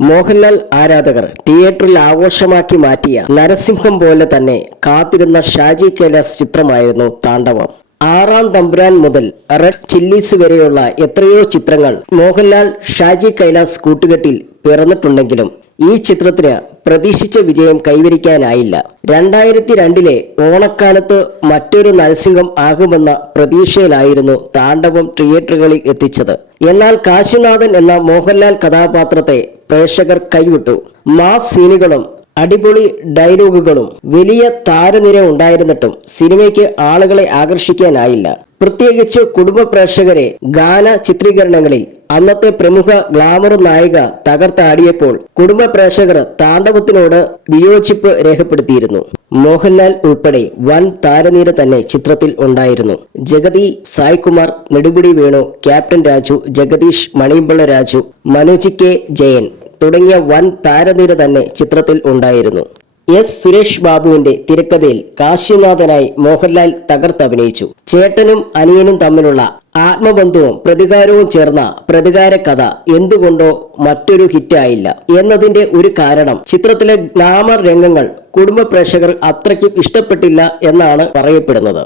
മോഹൻലാൽ ആരാധകർ തിയേറ്ററിൽ ആഘോഷമാക്കി മാറ്റിയ നരസിംഹം പോലെ തന്നെ കാത്തിരുന്ന ഷാജി കൈലാസ് ചിത്രമായിരുന്നു താണ്ഡവം. ആറാം തമ്പുരാൻ മുതൽ റെഡ് ചില്ലീസ് വരെയുള്ള എത്രയോ ചിത്രങ്ങൾ മോഹൻലാൽ ഷാജി കൈലാസ് കൂട്ടുകെട്ടിൽ പിറന്നിട്ടുണ്ടെങ്കിലും ഈ ചിത്രത്തിന് പ്രതീക്ഷിച്ച വിജയം കൈവരിക്കാനായില്ല. 2002 ഓണക്കാലത്ത് മറ്റൊരു നരസിംഹം ആകുമെന്ന പ്രതീക്ഷയിലായിരുന്നു താണ്ഡവം തിയേറ്ററുകളിൽ എത്തിച്ചത്. എന്നാൽ കാശിനാഥൻ എന്ന മോഹൻലാൽ കഥാപാത്രത്തെ പ്രേക്ഷകർ കൈവിട്ടു. മാസ് സീനുകളും അടിപൊളി ഡയലോഗുകളും വലിയ താരനിര ഉണ്ടായിരുന്നിട്ടും സിനിമയ്ക്ക് ആളുകളെ ആകർഷിക്കാനായില്ല. പ്രത്യേകിച്ച് കുടുംബ പ്രേക്ഷകരെ ഗാന ചിത്രീകരണങ്ങളിൽ അന്നത്തെ പ്രമുഖ ഗ്ലാമർ നായിക തകർത്താടിയപ്പോൾ കുടുംബ പ്രേക്ഷകർ താണ്ഡവത്തിനോട് വിയോജിപ്പ് രേഖപ്പെടുത്തിയിരുന്നു. മോഹൻലാൽ ഉൾപ്പെടെ വൻ താരനിര തന്നെ ചിത്രത്തിൽ ഉണ്ടായിരുന്നു. ജഗതി, സായ്കുമാർ, നെടുമുടി വേണു, ക്യാപ്റ്റൻ രാജു, ജഗദീഷ്, മണിയമ്പിള്ള രാജു, മനോജ് കെ ജയൻ തുടങ്ങിയ വൻ താരനിര തന്നെ ചിത്രത്തിൽ ഉണ്ടായിരുന്നു. എസ് സുരേഷ് ബാബുവിന്റെ തിരക്കഥയിൽ കാശിനാഥനായി മോഹൻലാൽ തകർത്തഭിനയിച്ചു. ചേട്ടനും അനിയനും തമ്മിലുള്ള ആത്മബന്ധവും പ്രതികാരവും ചേർന്ന പ്രതികാര കഥ എന്തുകൊണ്ടോ മറ്റൊരു ഹിറ്റായില്ല എന്നതിന്റെ ഒരു കാരണം ചിത്രത്തിലെ ഗ്ലാമർ രംഗങ്ങൾ കുടുംബ പ്രേക്ഷകർ അത്രയ്ക്കും ഇഷ്ടപ്പെട്ടില്ല എന്നാണ് പറയപ്പെടുന്നത്.